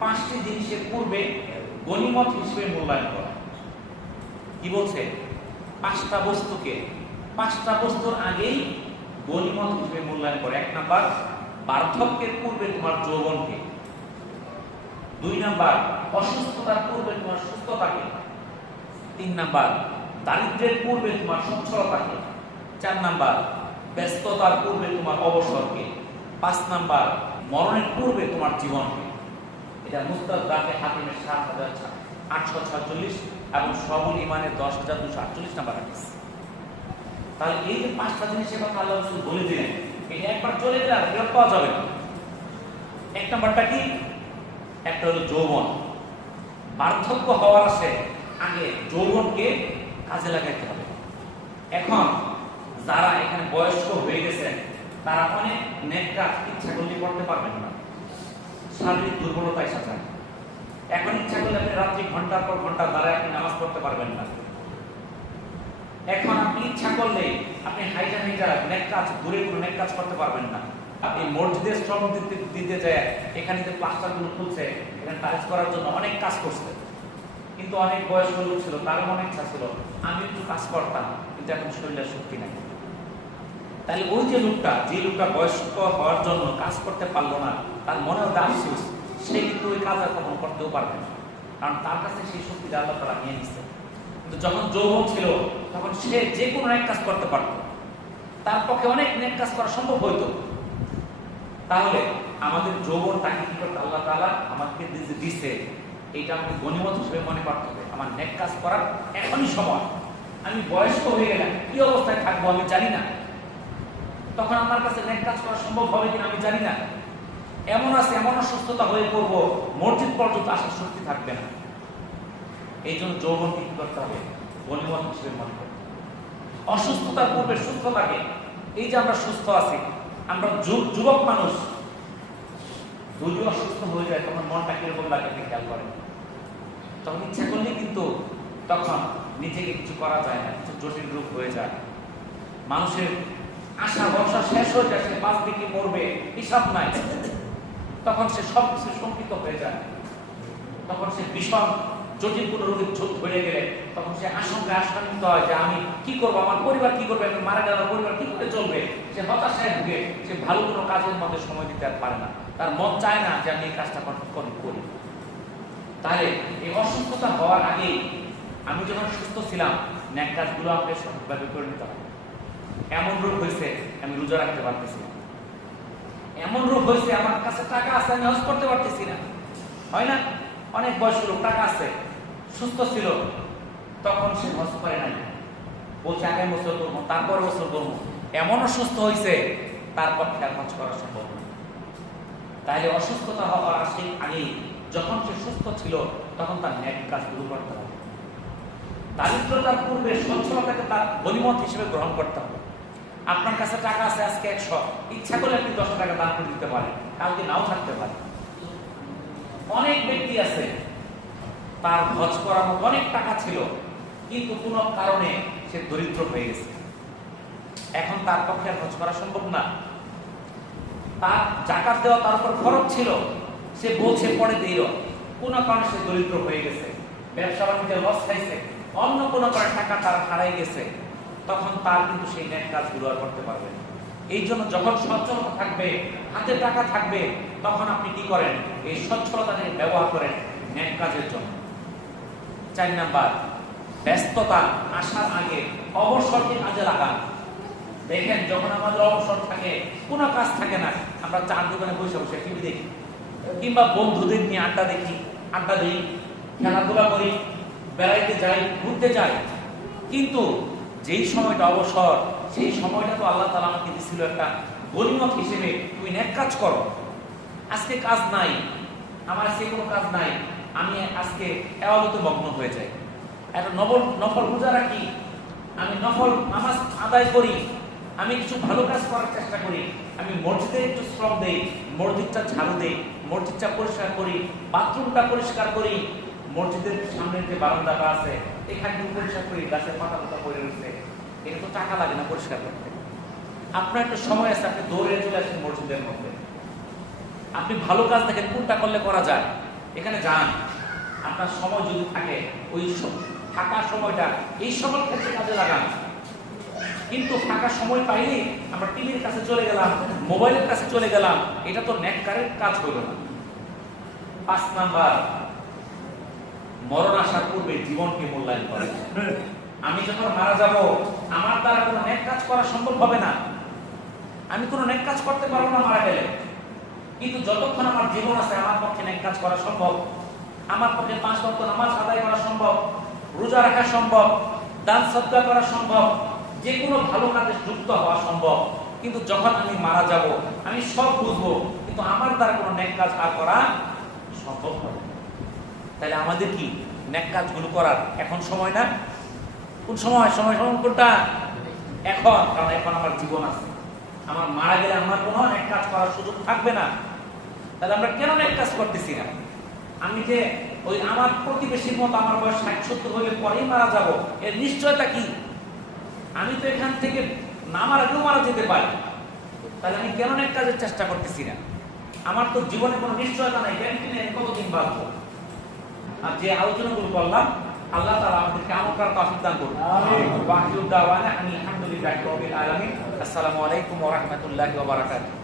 পাঁচটি জিনিসের পূর্বে হিসেবে মূল্যায়ন করা। কি পাঁচটা বস্তুকে, পাঁচটা বস্তুর আগেই হিসেবে মূল্যায়ন করে। এক নাম্বার বার্ধক্যের পূর্বে তোমার যৌবনকে। দুই নাম্বার অসুস্থতার পূর্বে তোমার সুস্থতাকে। তিন নাম্বার, দারিদ্রের পূর্বে তোমার সচ্ছলতাকে। চার নাম্বার, ব্যস্ততার পূর্বে তোমার অবসরকে। পাঁচ নাম্বার, মরণের পূর্বে তোমার জীবনকে। এটা মুস্তাদ রাফে হাকিমের সাত হাজার আটশো সাতচল্লিশ এবং সবল ইমানের দশ হাজার দুশো আটচল্লিশ নাম্বার হাদিস। তাহলে এই যে পাঁচটা জিনিসের কথা আল্লাহ বলে দিলেন, এটা একবার চলে গেলে আর ফেরত পাওয়া যাবে না। এক নাম্বারটা কি? একটা হলো যৌবন। বার্ধক্য হওয়ার আসে আগে যৌবনকে কাজে লাগাইতে হবে। এখন যারা এখানে বয়স্ক হয়ে গেছেন, তারা অনেক নেকটা ইচ্ছা করলে করতে পারবেন না। শারীরিক দুর্বলতা এসে যায় এখন ইচ্ছা করলে আপনি রাত্রি ঘণ্টার পর ঘণ্টা দাঁড়ায় আপনি নামাজ পড়তে পারবেন না। এখন আপনি ইচ্ছা করলে আপনি হাইটা হাইটা নেক কাজ দূরে কোনো নেক কাজ করতে পারবেন না। মসজিদের শ্রম দিতে যায়, এখানে যে প্লাস্টারগুলো খুলছে, এখানে করার জন্য অনেক কাজ করছে। কিন্তু অনেক বয়স্ক লোক ছিল মনে ইচ্ছা ছিল, আমি একটু কাজ করতাম, কিন্তু এখন শরীরের শক্তি নাই। তাহলে ওই যে লোকটা যে লোকটা বয়স্ক হওয়ার জন্য কাজ করতে পারল না, তার মনেও সে কিন্তু ওই কাজ আর করতেও পারবে না। কারণ তার কাছে সেই শক্তিটা আল্লাহ তারা নিয়ে নিচ্ছে কিন্তু যখন যৌবন ছিল, তখন সে যে কোনো এক কাজ করতে পারত। তার পক্ষে অনেক নেক কাজ করা সম্ভব হইতো। তাহলে আমাদের যৌবনটাকে কি করতে আল্লাহ তালা আমাকে যে দিচ্ছে এইটা আমাকে গণিমত হিসেবে মনে করতে হবে। আমার নেক কাজ করার এখনই সময়। আমি বয়স্ক হয়ে গেলাম, কি অবস্থায় থাকব আমি জানি না। তখন আমার কাছে নেক কাজ করা সম্ভব হবে কিনা আমি জানি না। এমন আছে, এমন অসুস্থতা হয়ে পড়ব, মসজিদ পর্যন্ত আসার শক্তি থাকবে না। এই জন্য যৌবনকে কি করতে হবে? গণিমত হিসেবে মনে করতে। অসুস্থতার পূর্বে সুস্থ থাকে। এই যে আমরা সুস্থ আছি আমরা যুব- যুবক মানুষ যদি অসুস্থ হয়ে যায়, তখন মনটা কীরকম লাগে খেয়াল করেন। তখন ইচ্ছা করলে কিন্তু তখন নিজেকে কিছু করা যায় না, কিছু জটিল রূপ হয়ে যায়। মানুষের আশা, ভরসা শেষ হয়ে যায়, সে বাঁচবে দিকে মরবে হিসাব নাই। তখন সে সব কিছু শঙ্কিত হয়ে যায়। তখন সে ভীষণ জটিল কোনো রোগের ঝোঁক ধরে গেলে তখন সে আশঙ্কা আশঙ্কিত হয় যে আমি কি করব? আমার পরিবার কি করবে? আমি মারা গেলে পরিবার কি করে চলবে? সে হতাশায় ভুগে সে ভালো কোনো কাজের মধ্যে সময় দিতে পারে না। তার মন চায় না যে আমি এই কাজটা করি তাহলে এই অসুস্থতা হওয়ার আগে আমি যখন সুস্থ ছিলাম, ন্যাক কাজগুলো আমাকে সঠিকভাবে করে নিতে হবে। এমন রোগ হয়েছে, আমি রোজা রাখতে পারতেছি না। এমন রোগ হয়েছে, আমার কাছে টাকা আছে, আমি হজ করতে পারতেছি না। হয় না? অনেক বয়স্ক লোক, টাকা আছে। সুস্থ ছিল, তখন সে হজ করে নাই। বলছে আগামী বছর করব তারপর বছর করব। এমন সুস্থ হয়েছে তার পক্ষে আর হজ করা সম্ভব তাহলে অসুস্থতা হওয়ার আসে আগেই যখন সে সুস্থ ছিল, তখন তার ন্যাক কাজ শুরু করতে হবে। দারিদ্রতার পূর্বে সচ্ছলতাকে তার গণিমত হিসেবে গ্রহণ করতে হবে। আপনার কাছে টাকা আছে আজকে একশো, ইচ্ছা করলে আপনি দশ টাকা দান করে দিতে পারেন, কালকে নাও থাকতে পারে। অনেক ব্যক্তি আছে তার হজ করার মতো অনেক টাকা ছিল, কিন্তু কোনো কারণে সে দরিদ্র হয়ে গেছে। এখন তার পক্ষে আর হজ করা সম্ভব না। তার জাকাত দেওয়া তার উপর খরচ ছিল, সে বলছে পরে দিল। কোন কারণে সে দরিদ্র হয়ে গেছে, ব্যবসা বাণিজ্যে লস খাইছে, অন্য কোন কারণে টাকা তার হারাই গেছে। তখন তার কিন্তু সেই ন্যাক কাজগুলো আর করতে পারবে এই জন্য যখন সচ্ছলতা থাকবে, হাতে টাকা থাকবে, তখন আপনি কি করেন? এই সচ্ছলতা ব্যবহার করেন ন্যাক কাজের জন্য। চার নাম্বার। ব্যস্ততা আসার আগে অবসরকে কাজে লাগান। দেখেন, যখন আমাদের অবসর থাকে, কোনো কাজ থাকে না। আমরা চার দোকানে বসে বসে টিভি দেখি, কিংবা বন্ধুদের নিয়ে আড্ডা দেখি, আড্ডা দিই, খেলাধুলা করি, বেড়াইতে যাই, ঘুরতে যাই। কিন্তু যেই সময়টা অবসর, সেই সময়টা তো আল্লাহ তালা আমাকে দিছিল একটা গরিমত হিসেবে, তুমি নেক কাজ করো। আজকে কাজ নাই, আমার আজকে কোনো কাজ নাই। আমি আজকে এবাদতে মগ্ন হয়ে যাই। একটা নবল, নফল রোজা রাখি, আমি নফল নামাজ আদায় করি, আমি কিছু ভালো কাজ করার চেষ্টা করি, আমি মসজিদে একটু শ্রম দেই, মসজিদটা ঝাড়ু দেই, মসজিদটা পরিষ্কার করি, বাথরুমটা পরিষ্কার করি, মসজিদের সামনের যে বারান্দাটা আছে, এখানে পরিষ্কার করি, গাছের পাতা পাতা পড়ে রয়েছে। এটা তো টাকা লাগে না পরিষ্কার করতে। আপনার একটা সময় আছে, আপনি দৌড়ে চলে আসেন মসজিদের মধ্যে। আপনি ভালো কাজ দেখেন, কোনটা করলে করা যায়? এখানে যান। আপনার সময় যদি থাকে, ওই ফাঁকা সময়টা, এই সকল ক্ষেত্রে কাজে লাগান। কিন্তু ফাঁকা সময় পাইনি, আমরা টিভির কাছে চলে গেলাম, মোবাইলের কাছে চলে গেলাম, এটা তো নেককারের কাজ হলো না। পাঁচ নাম্বার, মরণ আসার পূর্বে জীবনকে মূল্যায়ন করে। আমি যখন মারা যাব, আমার দ্বারা কোনো নেক কাজ করা সম্ভব হবে না। আমি কোনো নেক কাজ করতে পারব না মারা গেলে। কিন্তু যতক্ষণ আমার জীবন আছে, আমার পক্ষে নেক কাজ করা সম্ভব। আমার পক্ষে পাঁচ ওয়াক্ত নামাজ আদায় করা সম্ভব, রোজা রাখা সম্ভব, দান সদ্গা করা সম্ভব যে কোনো ভালো কাজে যুক্ত হওয়া সম্ভব। কিন্তু যখন আমি মারা যাব, আমি সব বুঝব, কিন্তু আমার দ্বারা কোনো নেক কাজ আর করা সম্ভব হবে। তাহলে আমাদের কি নেক কাজগুলো করার এখন সময় না? কোন সময়? সময় সময় কোনটা? এখন, কারণ এখন আমার জীবন আছে। আমার মারা গেলে আমার কোনো এক কাজ করার সুযোগ থাকবে না। তাহলে আমরা কেন এক কাজ করতেছি না? আমি যে ওই আমার প্রতিবেশীর মতো আমার বয়স ষাট সত্তর হলে পরেই মারা যাব এর নিশ্চয়তা কি? আমি তো এখান থেকে না মারা আগেও মারা যেতে পারি। তাহলে আমি কেন এক কাজের চেষ্টা করতেছি না? আমার তো জীবনে কোনো নিশ্চয়তা নাই আমি কতদিন বাঁচবো? আর যে আলোচনাগুলো করলাম আল্লাহ তালা আমাদেরকে আমল করার তৌফিক দান করুন। আমিন। ওয়া আখিরু দাওয়ানা আনিল হামদুলিল্লাহি রাব্বিল আলামিন। আসসালামু আলাইকুম ওয়া রাহমাতুল্লাহি ওয়া বারাকাতুহু।